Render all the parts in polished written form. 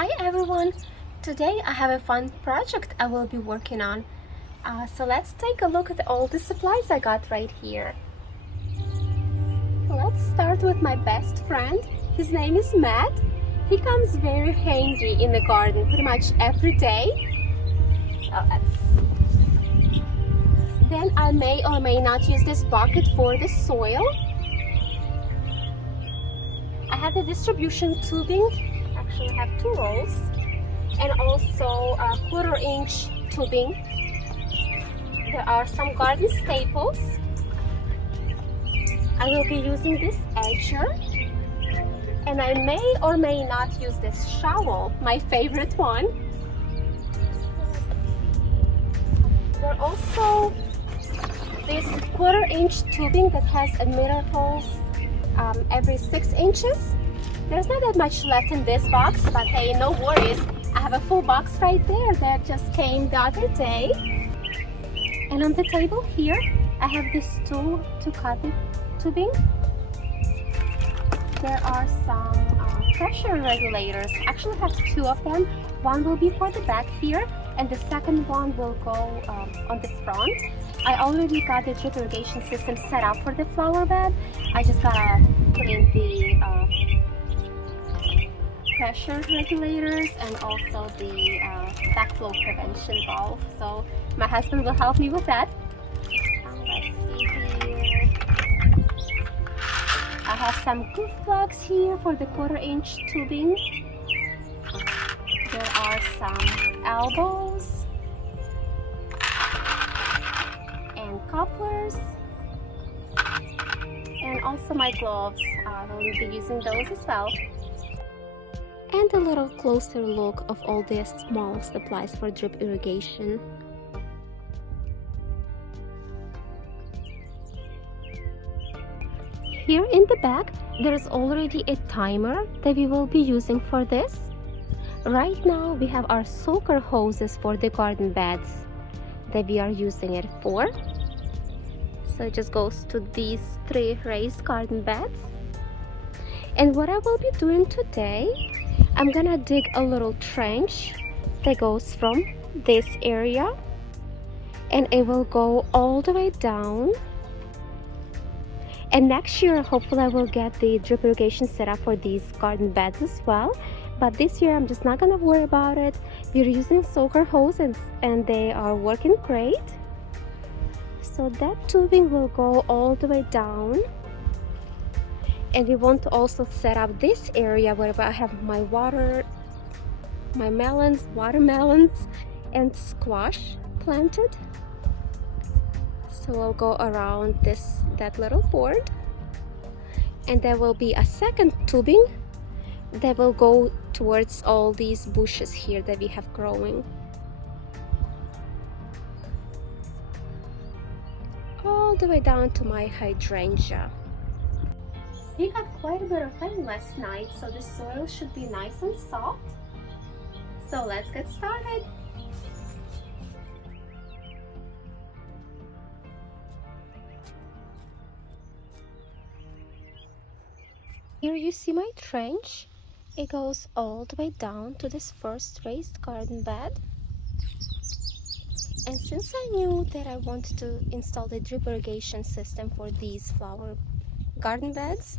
Hi everyone! Today I have a fun project I will be working on. So let's take a look at all the supplies I got right here. Let's start with my best friend. His name is Matt. He comes very handy in the garden pretty much every day. Then I may or may not use this bucket for the soil. I have the distribution tubing. Actually I have 2 rolls. And also a 1/4-inch tubing. There are some garden staples. I will be using this edger, and I may or may not use this shovel, my favorite one. There are also this 1/4-inch tubing that has emitter holes every 6 inches. There's not that much left in this box, but hey, no worries. I have a full box right there that just came the other day. And on the table here, I have this tool to cut the tubing. There are some pressure regulators. I actually have 2 of them. One will be for the back here, and the second one will go on the front. I already got the drip irrigation system set up for the flower bed. I just gotta put in the pressure regulators and also the backflow prevention valve. So my husband will help me with that. Let's see here. I have some goof plugs here for the 1/4-inch tubing. There are some elbows and couplers, and also my gloves. I will be using those as well. And a little closer look of all the small supplies for drip irrigation. Here in the back, there's already a timer that we will be using for this. Right now, we have our soaker hoses for the garden beds that we are using it for. So it just goes to these 3 raised garden beds. And what I will be doing today, I'm gonna dig a little trench that goes from this area, and it will go all the way down. And next year, hopefully I will get the drip irrigation set up for these garden beds as well. But this year, I'm just not gonna worry about it. We're using soaker hoses and they are working great. So that tubing will go all the way down. And we want to also set up this area where I have my watermelons and squash planted. So we'll go around that little board, and there will be a second tubing that will go towards all these bushes here that we have growing. All the way down to my hydrangea. We got quite a bit of rain last night, so the soil should be nice and soft. So let's get started. Here you see my trench. It goes all the way down to this first raised garden bed. And since I knew that I wanted to install the drip irrigation system for these flower garden beds,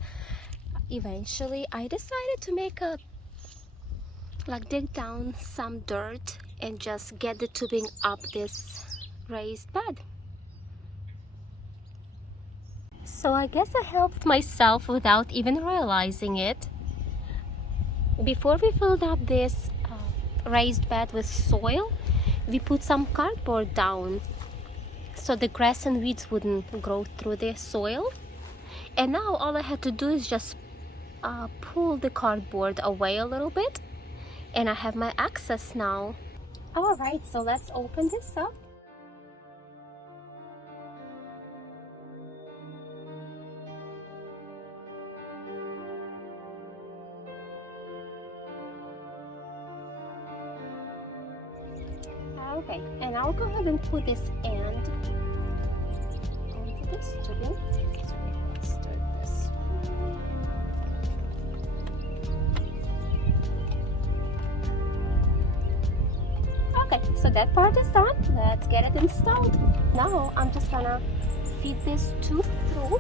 eventually I decided to dig down some dirt and just get the tubing up this raised bed. So I guess I helped myself without even realizing it. Before we filled up this raised bed with soil, we put some cardboard down so the grass and weeds wouldn't grow through the soil. And now all I had to do is just pull the cardboard away a little bit, and I have my access now. Alright, so let's open this up. Okay, and I'll go ahead and put this end onto this tubing. So let's start this one. Okay, so that part is done. Let's get it installed. Now I'm just gonna feed this tube through.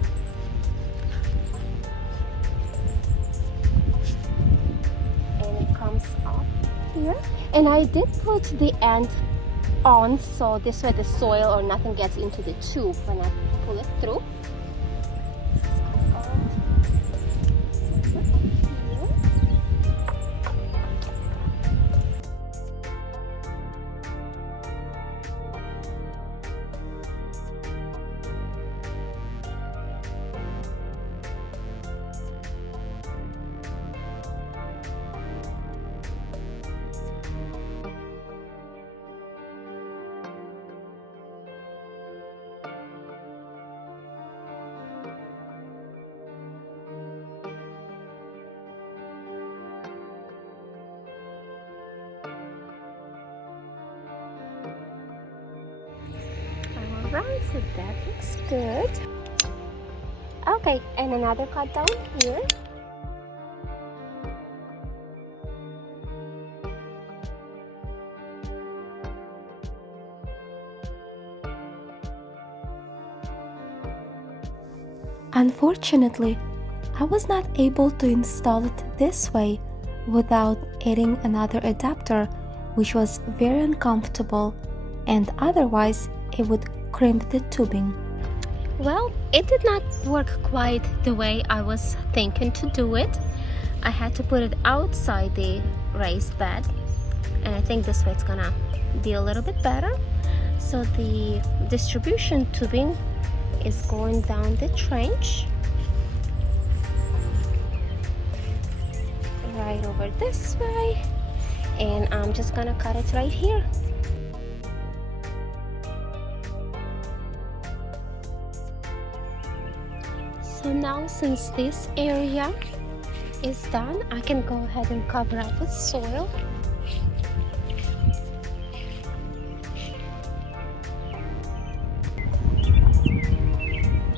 And it comes up here. And I did put the end on, so this way the soil or nothing gets into the tube when I pull it through. Alright, so that looks good. Okay, and another cut down here. Unfortunately, I was not able to install it this way without adding another adapter, which was very uncomfortable, and otherwise it would crimp the tubing. Well, it did not work quite the way I was thinking to do it. I had to put it outside the raised bed, and I think this way it's gonna be a little bit better. So the distribution tubing is going down the trench right over this way, and I'm just gonna cut it right here. So now, since this area is done, I can go ahead and cover up with soil.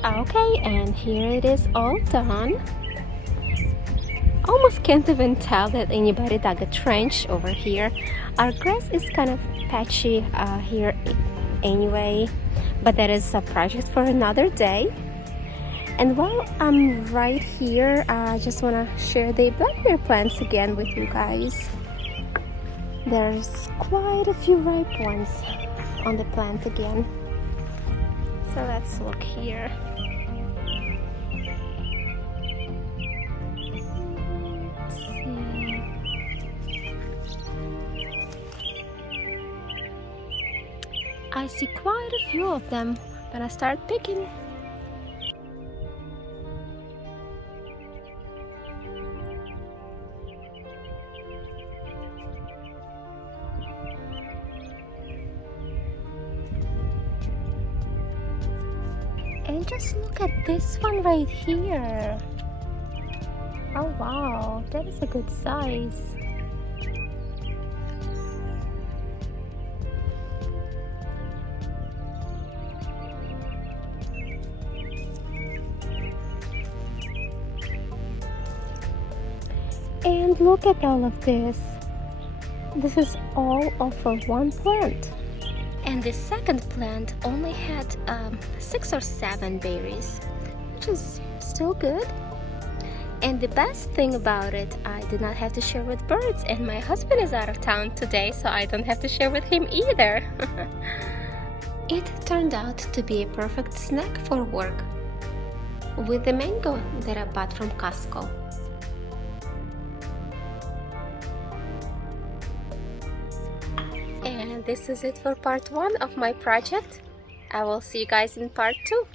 Okay, and here it is all done. Almost can't even tell that anybody dug a trench over here. Our grass is kind of patchy here anyway, but that is a project for another day. And while I'm right here, I just want to share the blackberry plants again with you guys. There's quite a few ripe ones on the plant again. So let's look here. Let's see. I see quite a few of them. I'm gonna start picking. And just look at this one right here. Oh wow, that is a good size. And look at all of this. This is all off of one plant. And the second plant only had 6 or 7 berries, which is still good. And the best thing about it, I did not have to share with birds, and my husband is out of town today, so I don't have to share with him either. It turned out to be a perfect snack for work, with the mango that I bought from Costco. And this is it for part 1 of my project. I will see you guys in part 2.